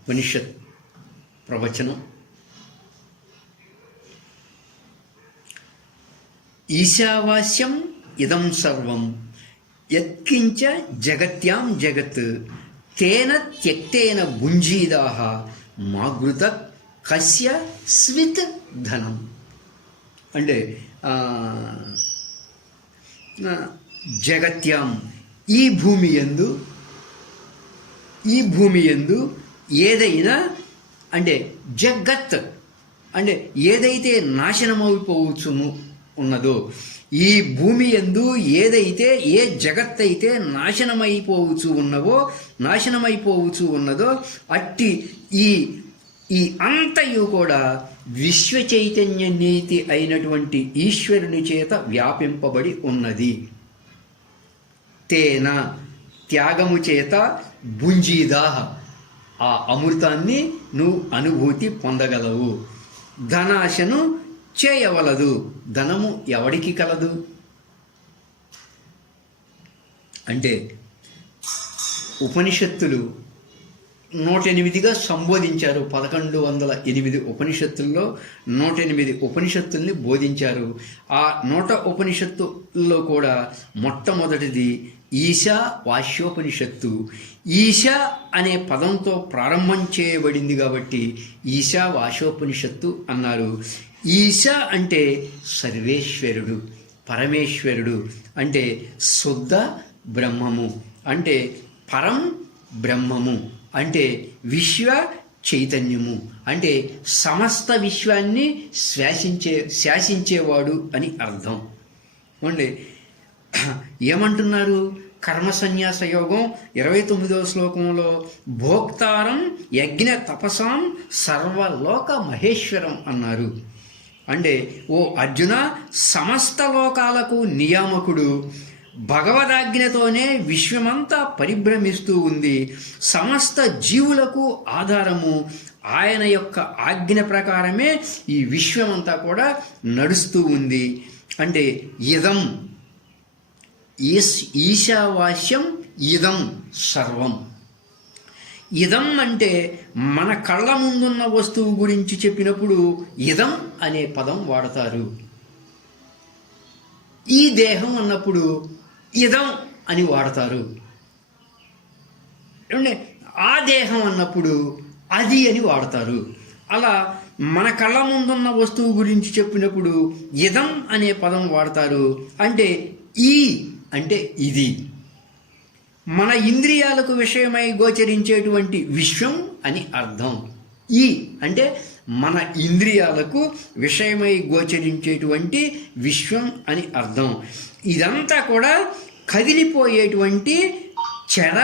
ఉపనిషత్ ప్రవచనం. ఈశావాస్యం ఇదం సర్వం యత్కించ జగత్యాం జగత్ తేన త్యక్తేన భుంజీదాః మాగృత కస్య స్విత్ ధనం. అంటే జగత్యాం ఈ భూమి యందు ఏదైనా, అంటే జగత్ అంటే ఏదైతే నాశనమైపోవచ్చును ఉన్నదో, ఈ భూమి యందు ఏదైతే ఏ జగత్ అయితే నాశనమైపోవచ్చు ఉన్నదో అట్టి ఈ అంతయు కూడా విశ్వ చైతన్య నీతి అయినటువంటి ఈశ్వరుని చేత వ్యాపింపబడి ఉన్నది. తేన త్యాగము చేత భుంజీదాః ఆ అమృతాన్ని నువ్వు అనుభూతి పొందగలవు. ధనాశను చేయవలదు. ధనము ఎవడికి కలదు? అంటే ఉపనిషత్తులు 108గా సంబోధించారు. 1108 ఉపనిషత్తుల్లో 108 ఉపనిషత్తుల్ని బోధించారు. ఆ 100 ఉపనిషత్తుల్లో కూడా మొట్టమొదటిది ఈశా వాష్యోపనిషత్తు. ఈశ అనే పదంతో ప్రారంభం చేయబడింది కాబట్టి ఈశా వాష్యోపనిషత్తు అన్నారు. ఈశ అంటే సర్వేశ్వరుడు, పరమేశ్వరుడు, అంటే శుద్ధ బ్రహ్మము, అంటే పరం బ్రహ్మము, అంటే విశ్వ చైతన్యము, అంటే సమస్త విశ్వాన్ని శాసించేవాడు అని అర్థం. అంటే ఏమంటున్నారు? కర్మ సన్యాస యోగం 29వ శ్లోకంలో భోక్తారం యజ్ఞ తపసాం సర్వలోక మహేశ్వరం అన్నారు. అంటే ఓ అర్జున, సమస్త లోకాలకు నియామకుడు, భగవదాజ్ఞతోనే విశ్వమంతా పరిభ్రమిస్తూ ఉంది, సమస్త జీవులకు ఆధారము, ఆయన యొక్క ఆజ్ఞ ప్రకారమే ఈ విశ్వమంతా కూడా నడుస్తూ ఉంది. అంటే ఇదం ఈశావాస్యం ఇదం సర్వం. ఇదం అంటే మన కళ్ళ ముందున్న వస్తువు గురించి చెప్పినప్పుడు ఇదం అనే పదం వాడతారు. ఈ దేహం అన్నప్పుడు ఇదం అని వాడతారు. ఆ దేహం అన్నప్పుడు అది అని వాడతారు. అలా మన కళ్ళ ముందున్న వస్తువు గురించి చెప్పినప్పుడు ఇదం అనే పదం వాడతారు. అంటే ఈ అంటే ఇది. మన ఇంద్రియాలకు విషయమై గోచరించేటువంటి విశ్వం అని అర్థం. ఈ అంటే మన ఇంద్రియాలకు విషయమై గోచరించేటువంటి విశ్వం అని అర్థం. ఇదంతా కూడా కదిలిపోయేటువంటి చర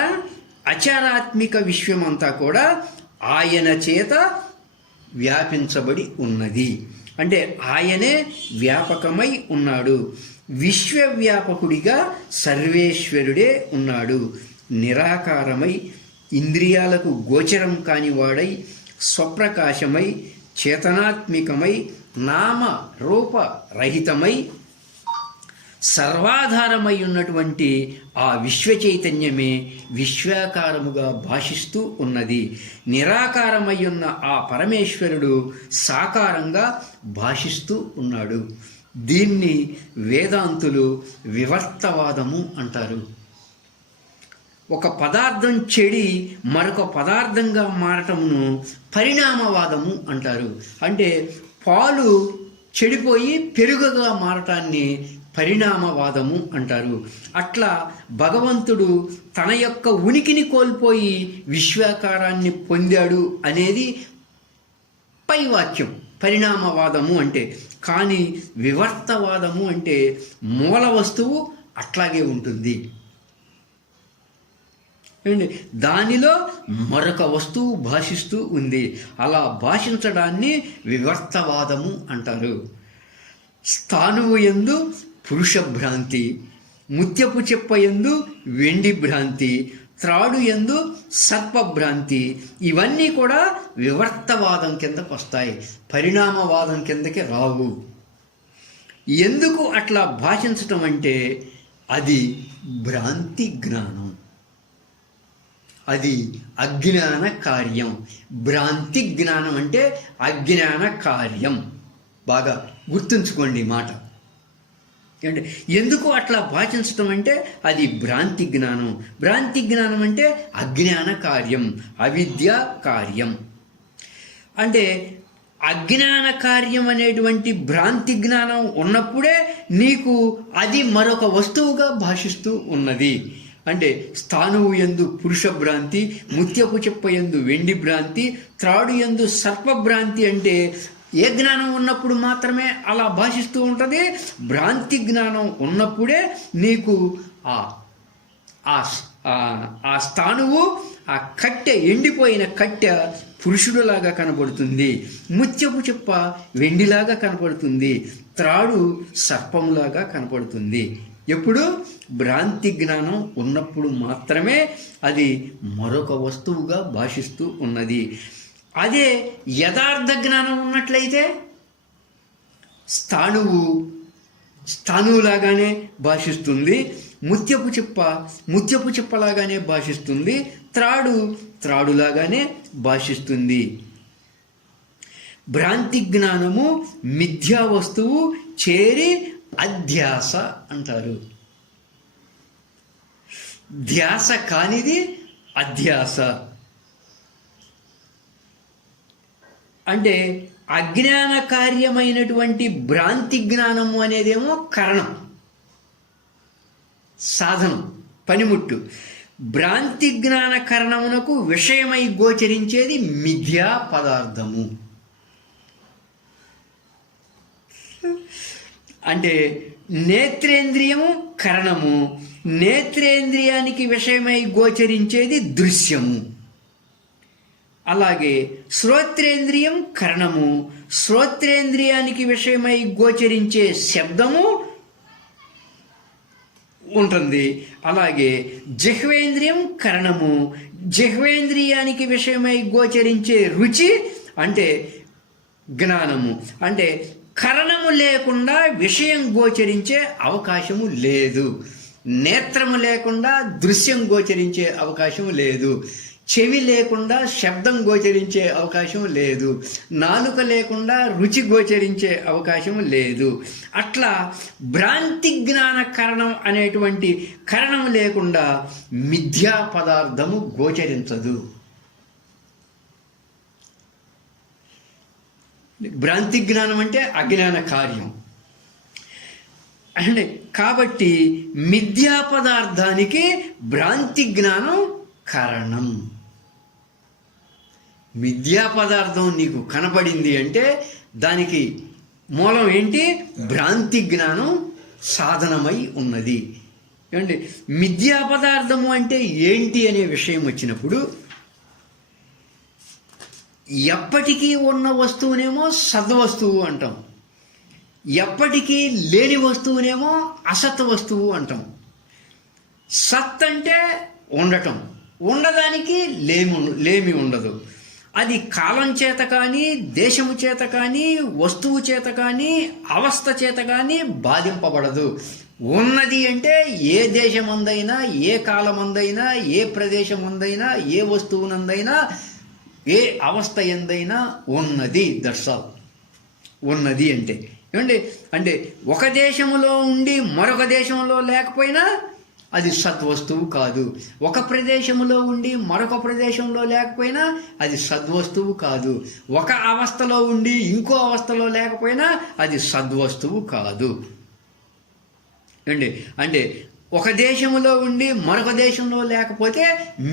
అచరాత్మిక విశ్వమంతా కూడా ఆయన చేత వ్యాపించబడి ఉన్నది. అంటే ఆయనే వ్యాపకమై ఉన్నాడు. విశ్వవ్యాపకుడిగా సర్వేశ్వరుడే ఉన్నాడు. నిరాకారమై ఇంద్రియాలకు గోచరం కానివాడై స్వప్రకాశమై చేతనాత్మికమై నామ రూప రహితమై సర్వాధారమై ఉన్నటువంటి ఆ విశ్వ చైతన్యమే విశ్వాకారముగా భాషిస్తూ ఉన్నది. నిరాకారమై ఉన్న ఆ పరమేశ్వరుడు సాకారంగా భాషిస్తూ ఉన్నాడు. దీన్ని వేదాంతులు వివర్తవాదము అంటారు. ఒక పదార్థం చెడి మరొక పదార్థంగా మారటమును పరిణామవాదము అంటారు. అంటే పాలు చెడిపోయి పెరుగుగా మారటాన్ని పరిణామవాదము అంటారు. అట్లా భగవంతుడు తన యొక్క ఉనికిని కోల్పోయి విశ్వాకారాన్ని పొందాడు అనేది పై వాక్యం పరిణామవాదము అంటే. కానీ వివర్తవాదము అంటే మూల వస్తువు అట్లాగే ఉంటుంది, దానిలో మరొక వస్తువు భాషిస్తూ ఉంది. అలా భాషించడాన్ని వివర్తవాదము అంటారు. స్థానువు యందు పురుష భ్రాంతి, ముత్యపు చెప్ప యందు వెండి భ్రాంతి, త్రాడు యందు సర్పభ్రాంతి, ఇవన్నీ కూడా వివర్తవాదం కిందకు వస్తాయి, పరిణామవాదం కిందకి రావు. ఎందుకు అట్లా భాషించటం అంటే అది భ్రాంతి జ్ఞానం. అది అజ్ఞాన కార్యం. భ్రాంతి జ్ఞానం అంటే అజ్ఞాన కార్యం. బాగా గుర్తుంచుకోండి ఈ మాట. అంటే ఎందుకు అట్లా భాషించటం అంటే అది భ్రాంతి జ్ఞానం. భ్రాంతి జ్ఞానం అంటే అజ్ఞాన కార్యం, అవిద్య కార్యం. అంటే అజ్ఞాన కార్యం అనేటువంటి భ్రాంతి జ్ఞానం ఉన్నప్పుడే నీకు అది మరొక వస్తువుగా భాషిస్తూ ఉన్నది. అంటే స్థానువు యందు పురుష భ్రాంతి, ముత్యపు చెప్ప యందు వెండి భ్రాంతి, త్రాడు యందు సర్పభ్రాంతి. అంటే ఏ జ్ఞానం ఉన్నప్పుడు మాత్రమే అలా భాషిస్తూ ఉంటుంది. భ్రాంతి జ్ఞానం ఉన్నప్పుడే నీకు ఆ స్థానువు, ఆ కట్టె, ఎండిపోయిన కట్టె పురుషుడులాగా కనబడుతుంది, ముత్యపు చెప్ప వెండిలాగా కనపడుతుంది, త్రాడు సర్పములాగా కనపడుతుంది. ఎప్పుడు భ్రాంతి జ్ఞానం ఉన్నప్పుడు మాత్రమే అది మరొక వస్తువుగా భాషిస్తూ ఉన్నది. అదే యథార్థ జ్ఞానం ఉన్నట్లయితే స్థాణువులాగానే భాషిస్తుంది, ముత్యపు చెప్పలాగానే భాషిస్తుంది, త్రాడులాగానే భాషిస్తుంది. భ్రాంతి జ్ఞానము మిథ్యా వస్తువు చేరి అధ్యాస అంటారు. ధ్యాస కానిది అధ్యాస. అంటే అజ్ఞాన కార్యమైనటువంటి భ్రాంతి జ్ఞానము అనేదేమో కరణం, సాధనం, పనిముట్టు. భ్రాంతి జ్ఞాన కరణమునకు విషయమై గోచరించేది మిథ్యా పదార్థము. అంటే నేత్రేంద్రియము కరణము, నేత్రేంద్రియానికి విషయమై గోచరించేది దృశ్యము. అలాగే శ్రోత్రేంద్రియం కరణము, శ్రోత్రేంద్రియానికి విషయమై గోచరించే శబ్దము ఉంటుంది. అలాగే జిహ్వేంద్రియం కరణము, జిహ్వేంద్రియానికి విషయమై గోచరించే రుచి అంటే జ్ఞానము. అంటే కరణము లేకుండా విషయం గోచరించే అవకాశము లేదు. నేత్రము లేకుండా దృశ్యం గోచరించే అవకాశం లేదు. చెవి లేకుండా శబ్దం గోచరించే అవకాశం లేదు. నాలుక లేకుండా రుచి గోచరించే అవకాశం లేదు. అట్లా భ్రాంతి జ్ఞాన కరణం అనేటువంటి కరణం లేకుండా మిథ్యా పదార్థము గోచరించదు. భ్రాంతి జ్ఞానం అంటే అజ్ఞాన కార్యం. అంటే కాబట్టి మిథ్యా పదార్థానికి భ్రాంతి జ్ఞానం కారణం. మిథ్యా పదార్థం నీకు కనపడింది అంటే దానికి మూలం ఏంటి? భ్రాంతి జ్ఞానం సాధనమై ఉన్నది. ఏమంటే మిథ్యా పదార్థము అంటే ఏంటి అనే విషయం వచ్చినప్పుడు ఎప్పటికీ ఉన్న వస్తువునేమో సద్వస్తువు అంటాం, ఎప్పటికీ లేని వస్తువునేమో అసత్ వస్తువు అంటాం. సత్ అంటే ఉండటం, ఉండడానికి లేమి ఉండదు. అది కాలం చేత కానీ, దేశము చేత కానీ, వస్తువు చేత కానీ, అవస్థ చేత కానీ బాధింపబడదు. ఉన్నది అంటే ఏ దేశమందైనా, ఏ కాలమందైనా, ఏ ప్రదేశమందైనా, ఏ వస్తువునందైనా, ఏ అవస్థ ఎందైనా ఉన్నది. That's all. ఉన్నది అంటే ఏమండి, అంటే ఒక దేశంలో ఉండి మరొక దేశంలో లేకపోయినా అది సద్వస్తువు కాదు. ఒక ప్రదేశంలో ఉండి మరొక ప్రదేశంలో లేకపోయినా అది సద్వస్తువు కాదు. ఒక అవస్థలో ఉండి ఇంకో అవస్థలో లేకపోయినా అది సద్వస్తువు కాదు. అంటే ఒక దేశంలో ఉండి మరొక దేశంలో లేకపోతే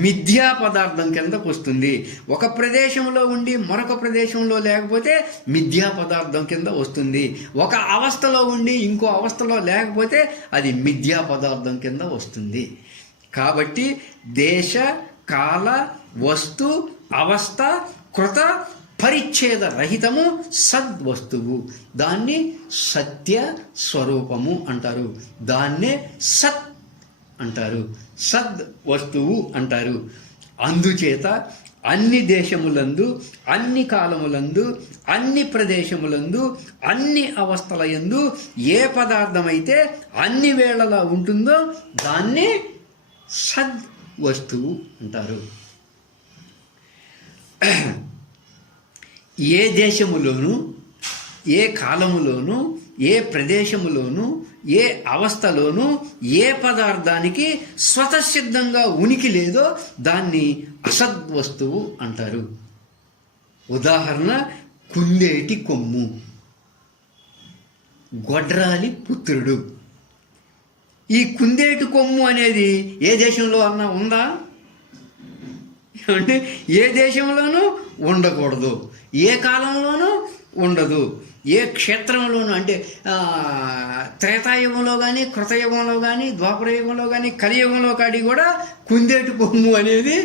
మిథ్యా పదార్థం కిందకు వస్తుంది. ఒక ప్రదేశంలో ఉండి మరొక ప్రదేశంలో లేకపోతే మిథ్యా పదార్థం కింద వస్తుంది. ఒక అవస్థలో ఉండి ఇంకో అవస్థలో లేకపోతే అది మిథ్యా పదార్థం కింద వస్తుంది. కాబట్టి దేశ, కాల, వస్తు, అవస్థ, కృత, పరిచ్ఛేద రహితము సద్వస్తువు. దాన్ని సత్య స్వరూపము అంటారు. దాన్నే సత్ అంటారు, సద్ వస్తువు అంటారు. అందుచేత అన్ని దేశములందు, అన్ని కాలములందు, అన్ని ప్రదేశములందు, అన్ని అవస్థల యందు ఏ పదార్థమైతే అన్ని వేళలా ఉంటుందో దాన్ని సద్ వస్తువు అంటారు. ఏ దేశములోనూ, ఏ కాలములోనూ, ఏ ప్రదేశములోనూ, ఏ అవస్థలోనూ ఏ పదార్థానికి స్వతసిద్ధంగా ఉనికి లేదో దాన్ని అసద్వస్తువు అంటారు. ఉదాహరణ, కుందేటి కొమ్ము, గొడ్రాలి పుత్రుడు. ఈ కుందేటి కొమ్ము అనేది ఏ దేశంలో అన్నా ఉందా? అంటే ఏ దేశంలోనూ ఉండకూడదు, ఏ కాలంలోనూ ఉండదు, ఏ క్షేత్రంలోనూ. అంటే త్రేతాయుగంలో కానీ, కృతయుగంలో కానీ, ద్వాపరయుగంలో కానీ, కలియుగంలో కాడి కూడా కుందేటి కొమ్ము అనేది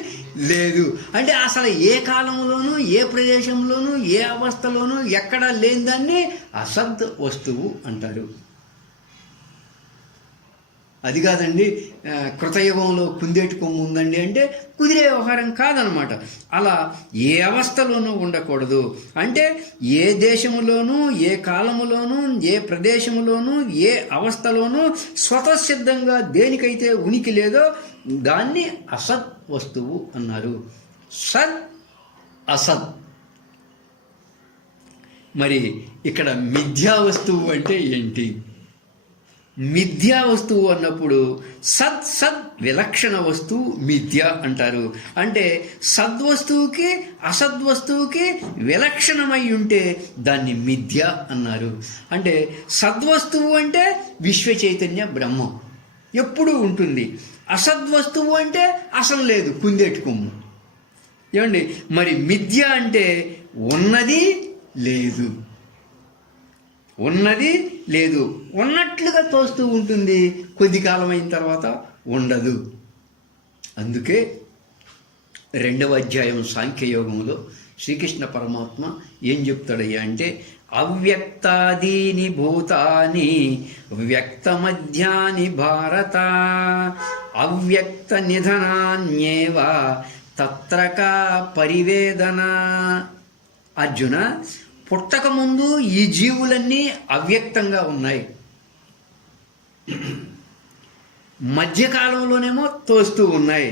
లేదు. అంటే అసలు ఏ కాలంలోనూ, ఏ ప్రదేశంలోనూ, ఏ అవస్థలోనూ ఎక్కడా లేని దాన్ని అసద్ వస్తువు అంటారు. అది కాదండి, కృతయుగంలో కుందేటి కొమ్ము ఉందండి అంటే కుదిరే వ్యవహారం కాదనమాట. అలా ఏ అవస్థలోనూ ఉండకూడదు. అంటే ఏ దేశములోనూ, ఏ కాలములోనూ, ఏ ప్రదేశములోనూ, ఏ అవస్థలోనూ స్వతసిద్ధంగా దేనికైతే ఉనికి లేదో దాన్ని అసత్ వస్తువు అన్నారు. సత్, అసత్. మరి ఇక్కడ మిథ్యా వస్తువు అంటే ఏంటి? మిథ్యా వస్తువు అన్నప్పుడు సత్ విలక్షణ వస్తువు మిథ్య అంటారు. అంటే సద్వస్తువుకి అసద్వస్తువుకి విలక్షణమై ఉంటే దాన్ని మిథ్య అన్నారు. అంటే సద్వస్తువు అంటే విశ్వ చైతన్య బ్రహ్మం ఎప్పుడూ ఉంటుంది. అసద్వస్తువు అంటే అసలు లేదు, కుందేటి కొమ్ము. ఏమండి, మరి మిథ్య అంటే ఉన్నది లేదు, ఉన్నది లేదు, ఉన్నట్లుగా తోస్తూ ఉంటుంది, కొద్ది కాలం అయిన తర్వాత ఉండదు. అందుకే 2వ అధ్యాయం సాంఖ్యయోగంలో శ్రీకృష్ణ పరమాత్మ ఏం చెప్తాడయ్యా అంటే, అవ్యక్తాదీని భూతాని వ్యక్తమధ్యాని భారత అవ్యక్త నిధనాన్యేవ తత్రకా పరివేదన. అర్జున, పుట్టకముందు ఈ జీవులన్నీ అవ్యక్తంగా ఉన్నాయి, మధ్యకాలంలోనేమో తోస్తూ ఉన్నాయి,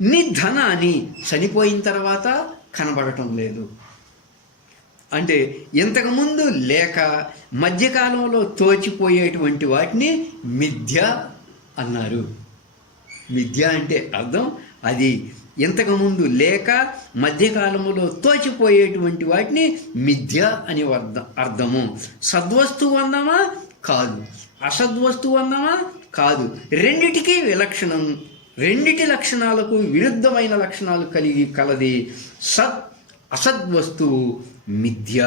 నిధనాన్ని చనిపోయిన తర్వాత కనబడటం లేదు. అంటే ఇంతకుముందు లేక మధ్యకాలంలో తోచిపోయేటువంటి వాటిని మిథ్య అన్నారు. మిథ్య అంటే అర్థం అది. ఇంతకుముందు లేక మధ్యకాలములో తోచిపోయేటువంటి వాటిని మిథ్య అని అర్థము. సద్వస్తువు అన్నామా? కాదు. అసద్వస్తువు అన్నామా? కాదు. రెండిటికీ విలక్షణం, రెండిటి లక్షణాలకు విరుద్ధమైన లక్షణాలు కలది సత్ అసద్వస్తువు మిథ్య.